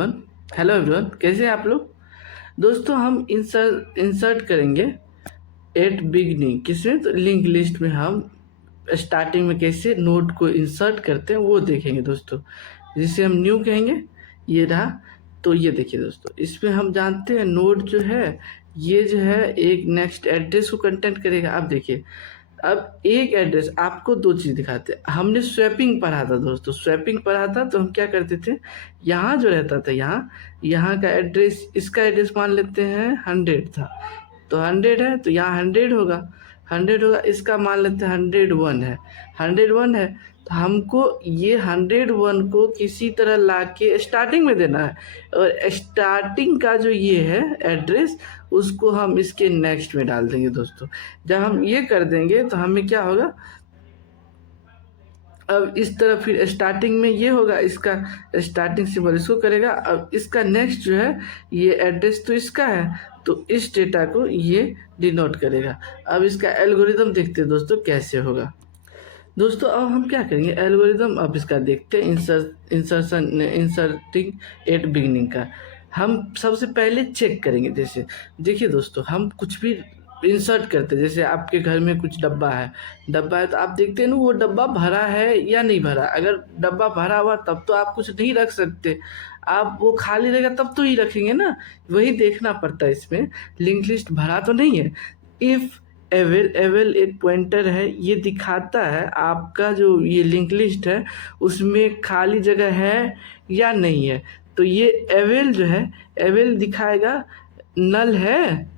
Everyone. Hello everyone, कैसे हैं आप लोग। दोस्तों हम इंसर्ट करेंगे एट बिगनिंग किसमें, तो लिंक लिस्ट में हम स्टार्टिंग में कैसे नोड को इंसर्ट करते हैं वो देखेंगे दोस्तों, जिसे हम न्यू कहेंगे। ये रहा। तो ये देखिए दोस्तों, इसमें हम जानते हैं नोड जो है ये जो है एक नेक्स्ट एड्रेस को कंटेंट करेगा। आप देखिए, अब एक एड्रेस आपको दो चीज़ दिखाते हैं। हमने स्वैपिंग पढ़ा था दोस्तों, स्वैपिंग पढ़ा था तो हम क्या करते थे, यहाँ जो रहता था यहाँ का एड्रेस, इसका एड्रेस मान लेते हैं 100 था, तो 100 है तो यहाँ 100 होगा, 100 होगा। इसका मान लेते हैं 101 है, 101 है, तो हमको ये 101 को किसी तरह ला के स्टार्टिंग में देना है, और स्टार्टिंग का जो ये है एड्रेस उसको हम इसके नेक्स्ट में डाल देंगे दोस्तों। जब हम ये कर देंगे तो हमें क्या होगा, अब इस तरह फिर स्टार्टिंग में ये होगा, इसका स्टार्टिंग सिंबल इसको करेगा। अब इसका नेक्स्ट जो है ये एड्रेस तो इसका है, तो इस डेटा को ये डिनोट करेगा। अब इसका एल्गोरिदम देखते हैं दोस्तों कैसे होगा। दोस्तों अब हम क्या करेंगे, एल्गोरिदम अब इसका देखते हैं, इंसर्टिंग एट बिगिनिंग का। हम सबसे पहले चेक करेंगे। जैसे देखिए दोस्तों, हम कुछ भी इंसर्ट करते हैं, जैसे आपके घर में कुछ डब्बा है तो आप देखते हैं ना वो डब्बा भरा है या नहीं भरा। अगर डब्बा भरा हुआ तब तो आप कुछ नहीं रख सकते, आप वो खाली रहेगा तब तो ही रखेंगे ना, वही देखना पड़ता है। इसमें लिंक लिस्ट भरा तो नहीं है। इफ़ एवेल एक पॉइंटर है, ये दिखाता है आपका जो ये लिंक लिस्ट है उसमें खाली जगह है या नहीं है। तो ये एवेल जो है, एवेल दिखाएगा नल है,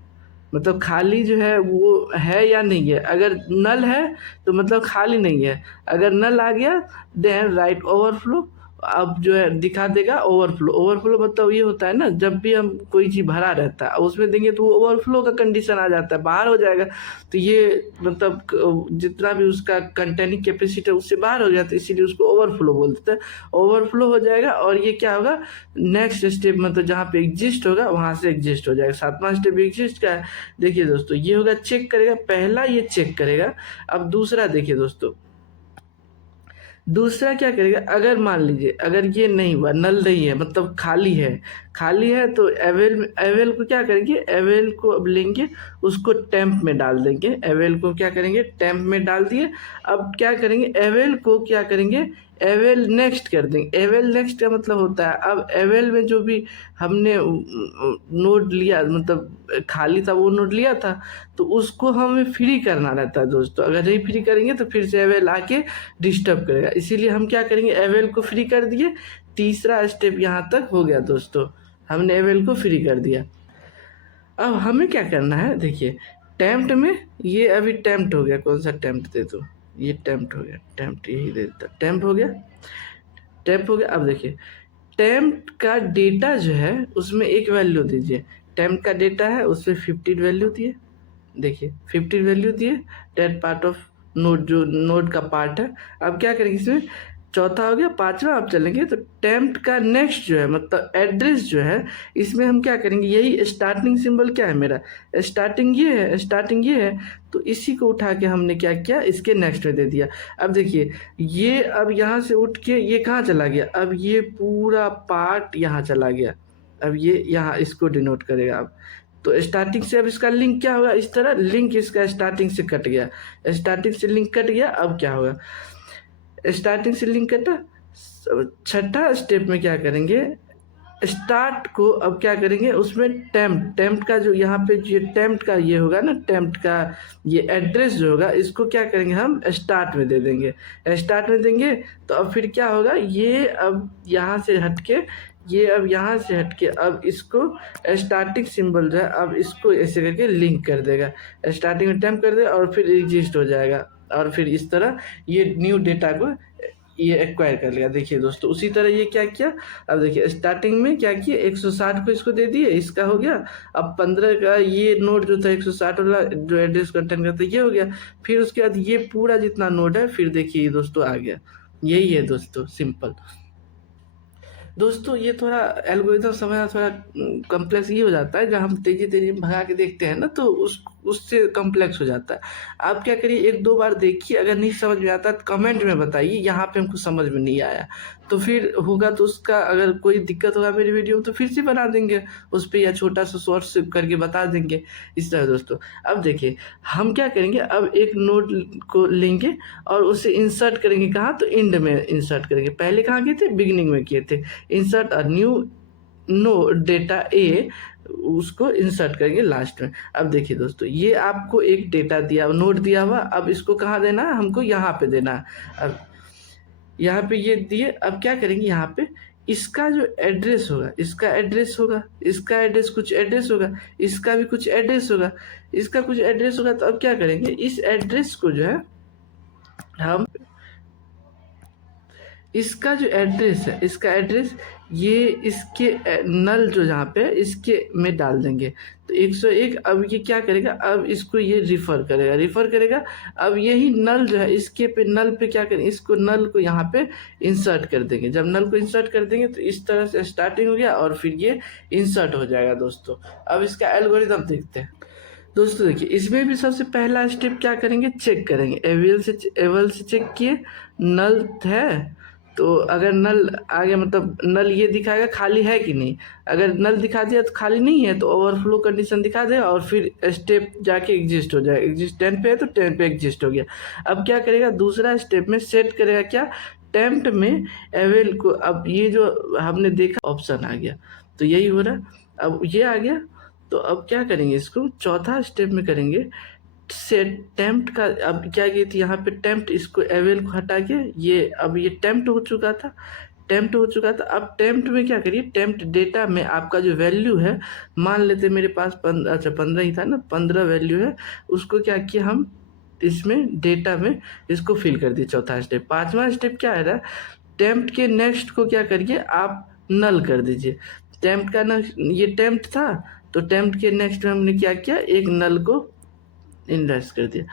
मतलब खाली जो है वो है या नहीं है। अगर नल है तो मतलब खाली नहीं है, अगर नल आ गया देन राइट ओवरफ्लो। अब जो है दिखा देगा ओवरफ्लो। ओवरफ्लो मतलब ये होता है ना, जब भी हम कोई चीज़ भरा रहता है उसमें देंगे तो वो ओवरफ्लो का कंडीशन आ जाता है, बाहर हो जाएगा। तो ये मतलब जितना भी उसका कंटेनिंग कैपेसिटी है उससे बाहर हो जाता है, इसीलिए उसको ओवरफ्लो बोलते हैं। ओवरफ्लो हो जाएगा और ये क्या होगा, नेक्स्ट स्टेप मतलब जहाँ पे एग्जिस्ट होगा वहाँ से एग्जिस्ट हो जाएगा। 7वां स्टेप एग्जिस्ट का है। देखिए दोस्तों, ये होगा चेक करेगा, पहला ये चेक करेगा। अब दूसरा देखिए दोस्तों, दूसरा क्या करेगा, अगर मान लीजिए अगर ये नहीं हुआ, नल नहीं है मतलब खाली है तो एवेल एवेल को क्या करेंगे, एवेल को अब लेंगे उसको टेम्प में डाल देंगे। एवेल को क्या करेंगे, टेम्प में डाल दिए। अब क्या करेंगे, एवेल को क्या करेंगे, एवेल नेक्स्ट कर देंगे। एवेल नेक्स्ट का मतलब होता है अब एवेल में जो भी हमने नोड लिया, मतलब खाली था वो नोड लिया था, तो उसको हमें फ्री करना रहता है दोस्तों। अगर नहीं फ्री करेंगे तो फिर से एवेल आके डिस्टर्ब करेगा, इसीलिए हम क्या करेंगे, एवेल को फ्री कर दिए। तीसरा स्टेप यहाँ तक हो गया दोस्तों, हमने एवेल को फ्री कर दिया। अब हमें क्या करना है, देखिए टेम्प्ट में ये अभी टेम्प्ट हो गया, कौन सा टेम्प्ट दे दो, ये टेम्प्ट हो गया, टेम्प्ट यही दे देता, टेम्प हो गया, टेम्प हो गया। अब देखिए टेम्प का डेटा जो है उसमें एक वैल्यू दीजिए। टेम्प का डेटा है उसमें 15 वैल्यू दिए, देखिए 15 वैल्यू दिए, डेट पार्ट ऑफ नोड जो नोड का पार्ट है। अब क्या करेंगे, इसमें चौथा हो गया, पांचवा आप चलेंगे तो टेम्प का नेक्स्ट जो है मतलब एड्रेस जो है, इसमें हम क्या करेंगे, यही स्टार्टिंग सिंबल क्या है मेरा, स्टार्टिंग ये है, तो इसी को उठा के हमने क्या किया, इसके नेक्स्ट में दे दिया। अब देखिए ये अब यहाँ से उठ के ये कहाँ चला गया, अब ये पूरा पार्ट यहाँ चला गया, अब ये यहाँ इसको डिनोट करेगा। अब तो स्टार्टिंग से अब इसका लिंक क्या होगा, इस तरह लिंक इसका स्टार्टिंग से कट गया, स्टार्टिंग से लिंक कट गया। अब क्या होगा, स्टार्टिंग से लिंक कटा। छठा स्टेप में क्या करेंगे, स्टार्ट को अब क्या करेंगे, उसमें टेम्प्ट का जो यहाँ पे ये टेम्प्ट का ये होगा ना, टेम्प्ट का ये एड्रेस जो होगा इसको क्या करेंगे, हम स्टार्ट में दे देंगे। स्टार्ट में देंगे तो अब फिर क्या होगा, ये अब यहाँ से हटके, ये अब यहाँ से हटके अब इसको स्टार्टिंग सिंबल जो है अब इसको ऐसे करके लिंक कर देगा, स्टार्टिंग में टेम्प कर देगा और फिर एग्जिस्ट हो जाएगा। और फिर इस तरह ये न्यू डेटा को ये एक्वायर कर लिया। देखिए दोस्तों उसी तरह ये क्या किया, अब देखिए स्टार्टिंग में क्या किया, 160 को इसको दे दिए, इसका हो गया। अब 15 का ये नोड जो था 160 वाला जो एड्रेस कंटेंट करता है ये हो गया। फिर उसके बाद ये पूरा जितना नोड है फिर देखिए दोस्तों आ गया। यही है दोस्तों, सिंपल। दोस्तों ये थोड़ा एल्गोरिथम समझना थोड़ा कॉम्प्लेक्स ये हो जाता है, जब हम तेजी तेजी में भगा के देखते हैं ना तो उससे कॉम्प्लेक्स हो जाता है। आप क्या करिए, एक दो बार देखिए, अगर नहीं समझ में आता तो कमेंट में बताइए यहाँ पे हमको समझ में नहीं आया, तो फिर होगा तो उसका अगर कोई दिक्कत होगा मेरी वीडियो में तो फिर से बना देंगे उस पर, या छोटा सा शॉर्ट करके बता देंगे। इस तरह दोस्तों, अब देखिए हम क्या करेंगे, अब एक नोड को लेंगे और उसे इंसर्ट करेंगे कहाँ, तो इंड में इंसर्ट करेंगे। पहले कहाँ किए थे, बिगिनिंग में किए थे। Insert a new no data a, उसको इंसर्ट करेंगे लास्ट में। अब देखिए दोस्तों, ये आपको एक डेटा दिया, नोट दिया हुआ, अब इसको कहाँ देना है, हमको यहाँ पे देना है। अब यहाँ पे ये दिए, अब क्या करेंगे, यहाँ पे इसका जो एड्रेस होगा, इसका एड्रेस होगा, इसका एड्रेस कुछ एड्रेस होगा, इसका भी कुछ एड्रेस होगा, इसका कुछ एड्रेस होगा। तो अब क्या करेंगे, इस एड्रेस को जो है हम, इसका जो एड्रेस है, इसका एड्रेस ये इसके नल जो जहाँ पे है इसके में डाल देंगे। तो 101, अब ये क्या करेगा, अब इसको ये रिफ़र करेगा। अब यही नल जो है इसके पे, नल पे क्या करेंगे, इसको नल को यहाँ पे इंसर्ट कर देंगे। जब नल को इंसर्ट कर देंगे तो इस तरह से स्टार्टिंग हो गया और फिर ये इंसर्ट हो जाएगा दोस्तों। अब इसका एल्गोरिदम देखते हैं दोस्तों। देखिए इसमें भी सबसे पहला स्टेप क्या करेंगे, चेक करेंगे, एवल से चेक किए, नल है तो अगर नल आ गया, मतलब नल ये दिखाएगा खाली है कि नहीं। अगर नल दिखा दिया तो खाली नहीं है तो ओवरफ्लो कंडीशन दिखा देगा और फिर स्टेप जाके एग्जिस्ट हो जाएगा। एग्जिस्ट 10 पे है तो 10 पे एग्जिस्ट हो गया। अब क्या करेगा, दूसरा स्टेप में सेट करेगा क्या, टेम्प्ट में एवेल को। अब ये जो हमने देखा ऑप्शन आ गया, तो यही हो रहा, अब ये आ गया। तो अब क्या करेंगे, इसको चौथा स्टेप में करेंगे से टेम्प्ट का। अब क्या की थी यहाँ पे टेम्प्ट, इसको एवेल को हटा के ये, अब ये टेम्प्ट हो चुका था, टेम्प्ट हो चुका था। अब टेम्प्ट में क्या करिए, टेम्प्ट डेटा में आपका जो वैल्यू है, मान लेते मेरे पास 15, अच्छा 15 ही था ना, 15 वैल्यू है, उसको क्या किया हम इसमें डेटा में इसको फिल कर दिए। चौथा स्टेप। पांचवा स्टेप क्या है, टेम्प्ट के नेक्स्ट को क्या करिए आप नल कर दीजिए। टेम्प्ट का नेक्स्ट, ये टेम्प्ट था तो टेम्प्ट के नेक्स्ट में हमने क्या किया, एक नल को इंडेक्स कर दिया,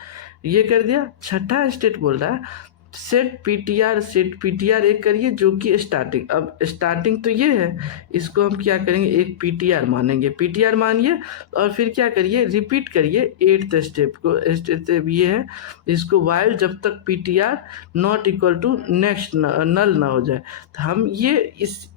ये कर दिया। छठा स्टेट बोल रहा है सेट पीटीआर एक करिए जो कि स्टार्टिंग। अब स्टार्टिंग तो ये है, इसको हम क्या करेंगे, एक पीटीआर मानेंगे, पीटीआर मानिए और फिर क्या करिए, रिपीट करिए 8th स्टेप को। स्टेप ये है, इसको वाइल जब तक PTR not equal to next null ना हो जाए। तो हम ये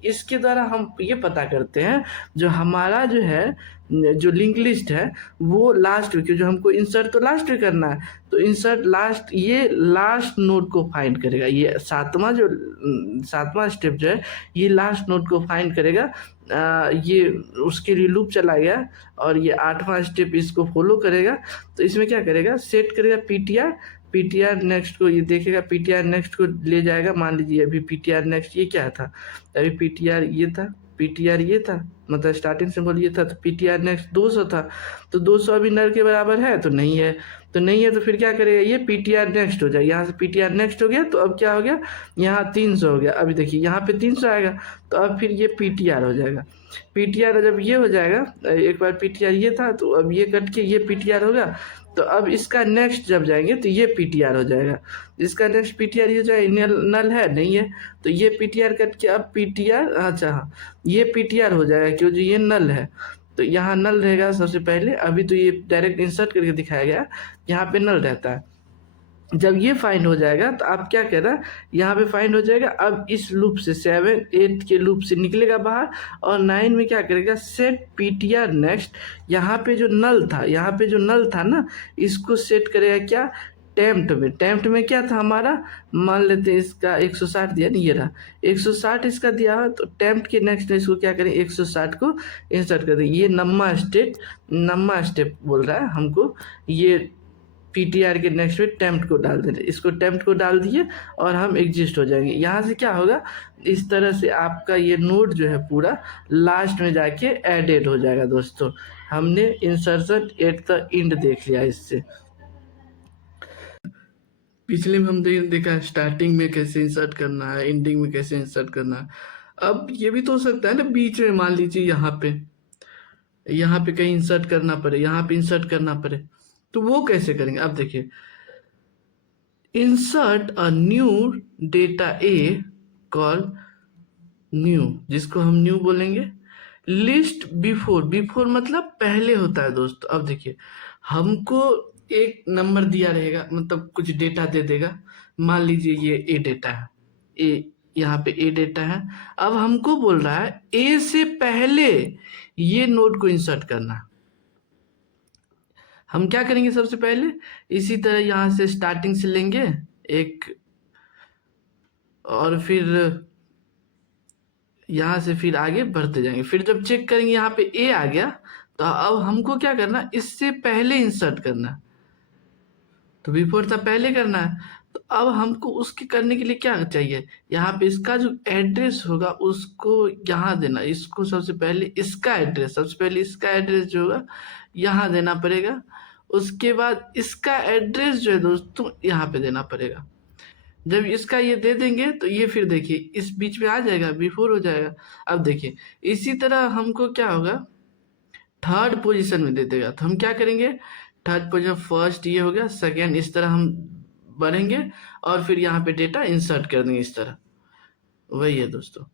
इसके द्वारा हम ये पता करते हैं जो हमारा जो है, जो लिंक लिस्ट है वो लास्ट में, जो हमको इंसर्ट तो लास्ट में करना है, तो इंसर्ट लास्ट, ये लास्ट नोड को फाइंड करेगा। ये सातवां स्टेप जो है ये लास्ट नोड को फाइंड करेगा। ये उसके लिए लूप चला गया और ये 8वां स्टेप इसको फॉलो करेगा। तो इसमें क्या करेगा, सेट करेगा पीटीआर नेक्स्ट को, ये देखेगा पीटीआर नेक्स्ट को ले जाएगा। मान लीजिए अभी पीटीआर नेक्स्ट ये क्या था, अभी पीटीआर ये था, मतलब स्टार्टिंग सिंबल ये था, तो पीटीआर नेक्स्ट 200 था, तो 200 अभी नल के बराबर है तो नहीं है, तो फिर क्या करेगा, ये पीटीआर नेक्स्ट हो जाएगा। यहाँ से पीटीआर नेक्स्ट हो गया तो अब क्या हो गया, यहाँ 300 हो गया। अभी देखिए यहाँ पे 300 आएगा तो अब फिर ये पीटीआर हो जाएगा। पीटीआर जब ये हो जाएगा, एक बार पीटीआर ये था तो अब ये कट के ये पीटीआर होगा। तो अब इसका नेक्स्ट जब जाएंगे तो ये पीटीआर हो जाएगा, इसका नेक्स्ट पीटीआर ये जाए, नल है नहीं है तो ये पीटीआर कट के अब पीटीआर, अच्छा हाँ ये पीटीआर हो जाएगा क्योंकि ये नल है, तो यहाँ नल रहेगा सबसे पहले। अभी तो ये डायरेक्ट इंसर्ट करके दिखाया गया, यहाँ पे नल रहता है। जब ये फाइंड हो जाएगा तो आप क्या कह रहा है, यहाँ पे फाइंड हो जाएगा। अब इस लूप से 7 8 के लूप से निकलेगा बाहर और 9 में क्या करेगा, सेट पीटीआर नेक्स्ट। यहाँ पे जो नल था ना, इसको सेट करेगा क्या, टेम्प्ट में क्या था हमारा, मान लेते हैं इसका 160 दिया, नहीं ये रहा 160 इसका दिया है, तो टेम्प्ट के नेक्स्ट में इसको क्या करें, 160 को इंसर्ट कर दें। ये नम्मा स्टेप बोल रहा है हमको, ये पीटीआर के नेक्स्ट में टेम्प्ट को डाल देंगे, इसको टेम्प्ट को डाल दिए और हम एग्जिस्ट हो जाएंगे। यहाँ से क्या होगा, इस तरह से आपका ये नोड जो है पूरा लास्ट में जाके एडेड हो जाएगा। दोस्तों हमने इंसर्शन एट द एंड देख लिया। इससे पिछले में हम देखा स्टार्टिंग में कैसे इंसर्ट करना है, एंडिंग में कैसे इंसर्ट करना है। अब ये भी तो हो सकता है ना, बीच में मान लीजिए यहाँ पे कहीं इंसर्ट करना पड़े, यहाँ पे इंसर्ट करना पड़े, तो वो कैसे करेंगे। अब देखिए, insert a new data A call new, जिसको हम न्यू बोलेंगे। लिस्ट बिफोर मतलब पहले होता है दोस्तों। अब देखिए हमको एक नंबर दिया रहेगा, मतलब कुछ डेटा दे देगा। मान लीजिए ये ए डेटा है, ए, यहाँ पे ए डेटा है। अब हमको बोल रहा है ए से पहले ये नोड को इंसर्ट करना। हम क्या करेंगे सबसे पहले, इसी तरह यहाँ से स्टार्टिंग से लेंगे एक, और फिर यहाँ से फिर आगे बढ़ते जाएंगे। फिर जब चेक करेंगे यहाँ पे ए आ गया, तो अब हमको क्या करना, इससे पहले इंसर्ट करना। तो बिफोर था पहले करना है, तो अब हमको उसके करने के लिए क्या चाहिए, यहाँ पे इसका जो एड्रेस होगा उसको यहाँ देना। इसको सबसे पहले इसका एड्रेस, सबसे पहले इसका एड्रेस जो होगा यहाँ देना पड़ेगा। उसके बाद इसका एड्रेस जो है दोस्तों यहाँ पे देना पड़ेगा। जब इसका ये दे देंगे तो ये फिर देखिए इस बीच में आ जाएगा, बिफोर हो जाएगा। अब देखिए इसी तरह हमको क्या होगा, थर्ड पोजीशन में दे देगा। तो हम क्या करेंगे, थर्ड पोजीशन, फर्स्ट ये हो गया, सेकेंड, इस तरह हम बढ़ेंगे और फिर यहाँ पे डेटा इंसर्ट कर देंगे इस तरह। वही है दोस्तों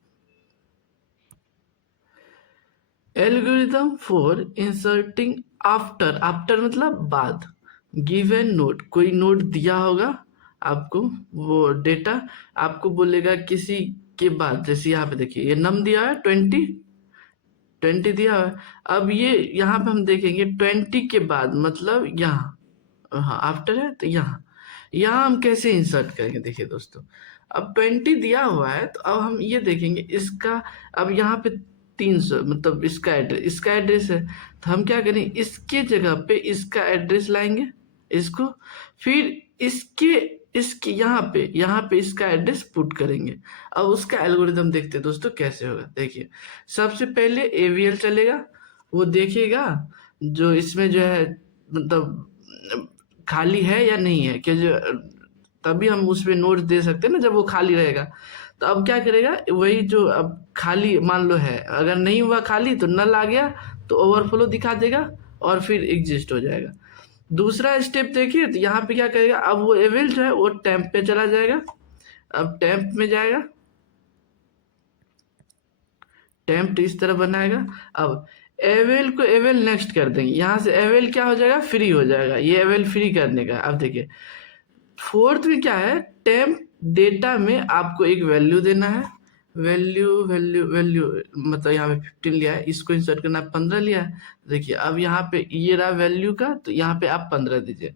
algorithm for inserting after. After मतलब बाद। गिवन नोड, कोई नोड दिया होगा आपको, वो डेटा आपको बोलेगा किसी के बाद। जैसे यहाँ पे देखिए ये नम दिया है 20 दिया है। अब ये यहाँ पे हम देखेंगे 20 के बाद मतलब यहाँ, हाँ आफ्टर है तो यहाँ हम कैसे इंसर्ट करेंगे। देखिए दोस्तों अब 20 दिया हुआ है, तो अब हम ये देखेंगे इसका, अब यहाँ पे 300 मतलब इसका एड्रेस है। तो हम क्या करें, इसके जगह पे इसका एड्रेस लाएंगे इसको, फिर इसके इसके यहाँ पे इसका एड्रेस पुट करेंगे। अब उसका एल्गोरिदम देखते हैं दोस्तों कैसे होगा। देखिए सबसे पहले एवीएल चलेगा, वो देखेगा जो इसमें जो है मतलब खाली है या नहीं है, कि जो तभी हम उसमें नोट दे सकते हैं ना, जब वो खाली रहेगा। तो अब क्या करेगा, वही जो अब खाली मान लो है, अगर नहीं हुआ खाली तो नल आ गया तो ओवरफ्लो दिखा देगा और फिर एग्जिस्ट हो जाएगा। दूसरा स्टेप देखिए, तो यहाँ पे क्या करेगा, अब वो एवेल जो है वो टेम्प पे चला जाएगा। अब टेम्प में जाएगा, टेम्प इस तरह बनाएगा। अब एवेल को एवेल नेक्स्ट कर देंगे, यहाँ से एवेल क्या हो जाएगा, फ्री हो जाएगा। ये एवेल फ्री करने का। अब देखिए फोर्थ में क्या है, टेम्प डेटा में आपको एक वैल्यू देना है। वैल्यू मतलब यहाँ पे 15 लिया है, इसको इंसर्ट करना 15 लिया है। देखिए अब यहाँ पे ये रहा वैल्यू का, तो यहाँ पे आप 15 दीजिए।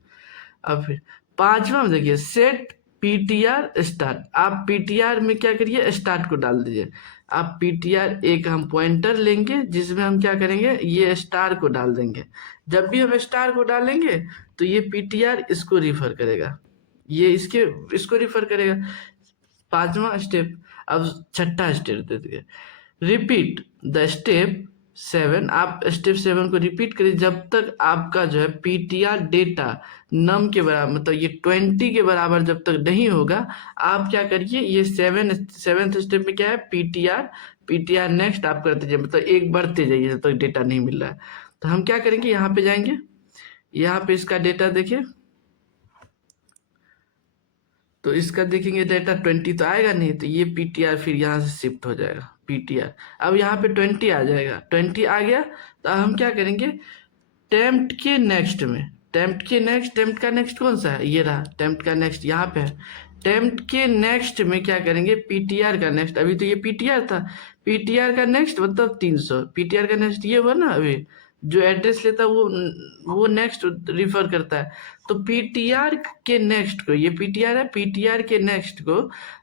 अब फिर पांचवा में देखिए सेट पीटीआर स्टार्ट। आप पीटीआर में क्या करिए, स्टार्ट को डाल दीजिए। आप पीटीआर एक हम पॉइंटर लेंगे जिसमें हम क्या करेंगे, ये स्टार को डाल देंगे। जब भी हम स्टार को डालेंगे तो ये पीटीआर इसको रिफर करेगा, ये इसको रिफर करेगा। पांचवा स्टेप। अब छठा स्टेप देते हैं, रिपीट द स्टेप 7। आप स्टेप 7 को रिपीट करिए जब तक आपका जो है पीटीआर डेटा नम के बराबर, मतलब ये 20 के बराबर जब तक नहीं होगा। आप क्या करिए, ये सेवेंथ स्टेप में क्या है, पीटीआर नेक्स्ट आप कर दीजिए, मतलब एक बढ़ते जाइए जब तक डेटा नहीं मिल रहा है। तो हम क्या करेंगे, यहाँ पे जाएंगे, यहाँ पे इसका डेटा देखिए, तो इसका देखेंगे डेटा 20 तो आएगा नहीं, तो ये पीटीआर फिर यहाँ से शिफ्ट हो जाएगा पीटीआर। अब यहाँ पे 20 आ जाएगा, 20 आ गया तो अब हम क्या करेंगे, टेम्प्ट के नेक्स्ट में, टेम्प्ट का नेक्स्ट कौन सा है, ये रहा टेम्प्ट का नेक्स्ट यहाँ पे है। टेम्प्ट के नेक्स्ट में क्या करेंगे, पीटीआर का नेक्स्ट, अभी तो ये पीटीआर था, पीटीआर का नेक्स्ट मतलब 300, पीटीआर का नेक्स्ट ये हुआ ना, अभी जो एड्रेस लेता है वो नेक्स्ट रिफर करता है। तो पीटीआर के नेक्स्ट को, ये पीटीआर है, पीटीआर के नेक्स्ट को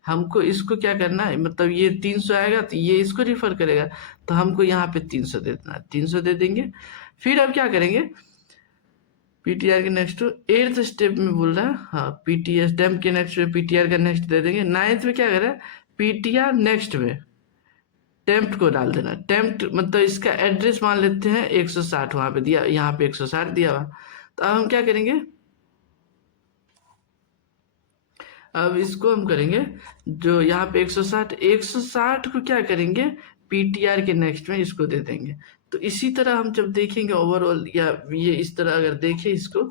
हमको इसको क्या करना है, मतलब ये 300 आएगा तो ये इसको रिफर करेगा। तो हमको यहाँ पे 300 दे देना है, 300 दे देंगे। फिर अब क्या करेंगे, पीटीआर के नेक्स्ट एट्थ स्टेप में बोल रहा है, हाँ पीटीएस टेम्प के नेक्स्ट में पीटीआर का नेक्स्ट दे देंगे। नाइन्थ में क्या करें, पीटीआर नेक्स्ट में टेम्प्ट को डाल देना। टेम्प्ट मतलब इसका एड्रेस मान लेते हैं 160 वहां पे दिया, यहाँ पे 160 दिया हुआ। तो अब हम क्या करेंगे, अब इसको हम करेंगे जो यहाँ पे 160 को क्या करेंगे, पीटीआर के नेक्स्ट में इसको दे देंगे। तो इसी तरह हम जब देखेंगे ओवरऑल, या ये इस तरह अगर देखें इसको,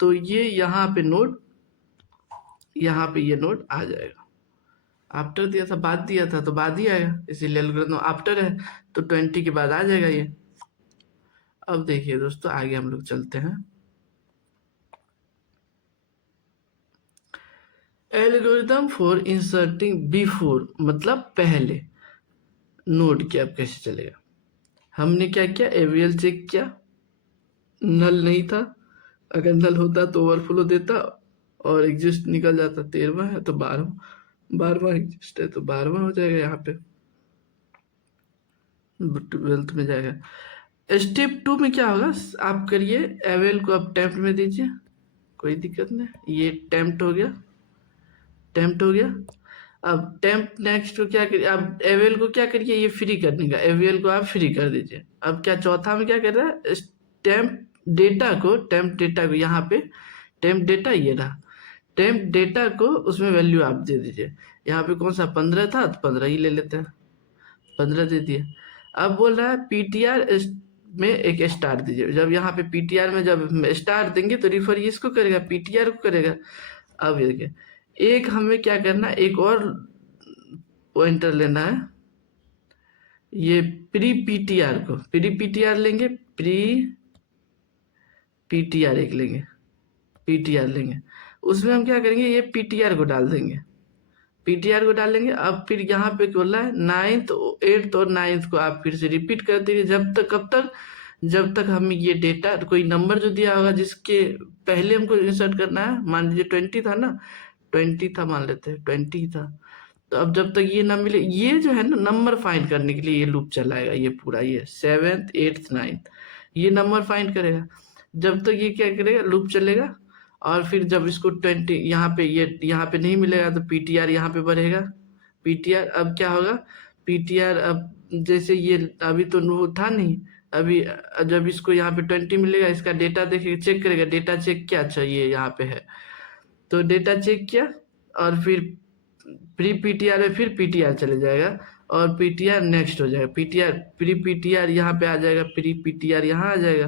तो ये यहाँ पे नोड, यहाँ पे ये नोड आ जाएगा। आफ्टर दिया था, बाद दिया था तो बाद ही आएगा, इसीलिए एल्गोरिथम आफ्टर है तो 20 के बाद आ जाएगा ये। अब देखिए दोस्तों आगे हम लोग चलते हैं। एल्गोरिदम फॉर इंसर्टिंग बिफोर मतलब पहले नोड के अब कैसे चलेगा। हमने क्या किया, एवीएल चेक किया, नल नहीं था, अगर नल होता तो ओवरफ्लो देता और एग्जिस्ट निकल जाता। 13वां है तो 12वां एग्जिस्ट है तो 12वां हो जाएगा, यहाँ पे 12th में जाएगा। स्टेप 2 में क्या होगा, आप करिए एवेल को आप टेम्प्ट में दीजिए, कोई दिक्कत नहीं, ये टेम्प्ट हो गया, टेम्प्ट हो गया। अब टेम्प नेक्स्ट को क्या करिए, अब एवेल को क्या करिए, ये फ्री करने का, एवेल को आप फ्री कर दीजिए। अब क्या चौथा में क्या कर रहा है, टेम्प टेम्प डेटा को यहाँ पे टेम्प डेटा ये रहा, टेम्प डेटा को उसमें वैल्यू आप दे दीजिए। यहाँ पे कौन सा 15 था तो 15 ही ले लेते हैं, 15 दे दिए। अब बोल रहा है पीटीआर में एक स्टार दीजिए। जब यहाँ पे पीटीआर में जब स्टार देंगे तो रिफर इसको करेगा, पीटीआर को करेगा। अब ये देखिए, एक हमें क्या करना है, एक और पॉइंटर लेना है, ये प्री पीटीआर को, प्री पीटीआर लेंगे, प्री पीटीआर एक लेंगे, पीटीआर लेंगे, उसमें हम क्या करेंगे, ये पीटीआर को डाल देंगे, पीटीआर को डालेंगे। अब फिर यहाँ पे बोला है 9th 8th और 9th को आप फिर से रिपीट कर दीजिए, जब तक कब तक, जब तक हम ये डेटा कोई नंबर जो दिया होगा जिसके पहले हमको इंसर्ट करना है, मान लीजिए 20 था ना, 20 था मान लेते हैं, 20 था, तो अब जब तक ये ना मिले, ये जो है ना नंबर फाइंड करने के लिए ये लूप चलाएगा, ये पूरा ये 7th 8th 9th ये नंबर फाइंड करेगा। जब तक ये क्या करेगा, लूप चलेगा। और फिर जब इसको 20 यहाँ पे, ये यहाँ पे नहीं मिलेगा तो पीटीआर यहाँ पे बढ़ेगा, पीटीआर अब क्या होगा, पीटीआर अब जैसे ये अभी तो वो था नहीं, अभी जब इसको यहाँ पे 20 मिलेगा, इसका डेटा देखेगा, चेक करेगा, डेटा चेक क्या चाहिए यहाँ पे है, तो डेटा चेक किया और फिर प्री पीटीआर में फिर पीटीआर चले जाएगा और पीटीआर नेक्स्ट हो जाएगा, पीटीआर प्री पीटीआर यहाँ पे आ जाएगा, प्री पीटीआर यहाँ आ जाएगा,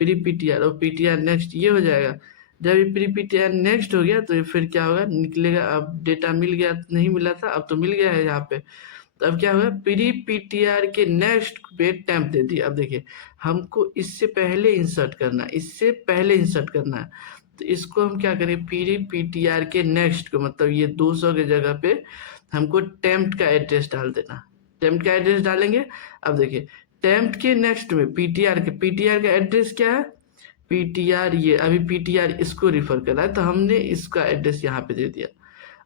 प्री पीटीआर और पीटीआर नेक्स्ट ये हो जाएगा। जब ये प्री पीटीआर नेक्स्ट हो गया तो ये फिर क्या होगा, निकलेगा, अब डेटा मिल गया, नहीं मिला था अब तो मिल गया है यहाँ पे, तो अब क्या होगा, प्री पीटीआर के नेक्स्ट पे टेम्प दे दिया। अब देखिए हमको इससे पहले इंसर्ट करना है, इससे पहले इंसर्ट करना है, तो इसको हम क्या करें, प्री पीटीआर के नेक्स्ट को, मतलब ये 200 के जगह पे हमको टेम्प का एड्रेस डाल देना, टेम्प का एड्रेस डालेंगे। अब देखिए टेम्प के नेक्स्ट में पीटीआर का एड्रेस क्या है, पीटीआर ये अभी पीटीआर इसको रिफर कर रहा है तो हमने इसका एड्रेस यहाँ पे दे दिया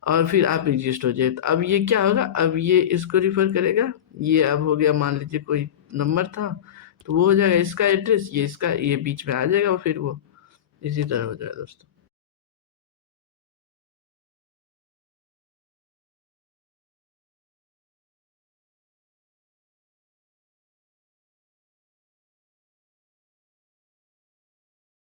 और फिर आप रजिस्ट हो जाए। तो अब ये क्या होगा, अब ये इसको रिफर करेगा, ये अब हो गया मान लीजिए कोई नंबर था तो वो हो जाएगा इसका एड्रेस, ये इसका, ये बीच में आ जाएगा और फिर वो इसी तरह हो जाएगा दोस्तों।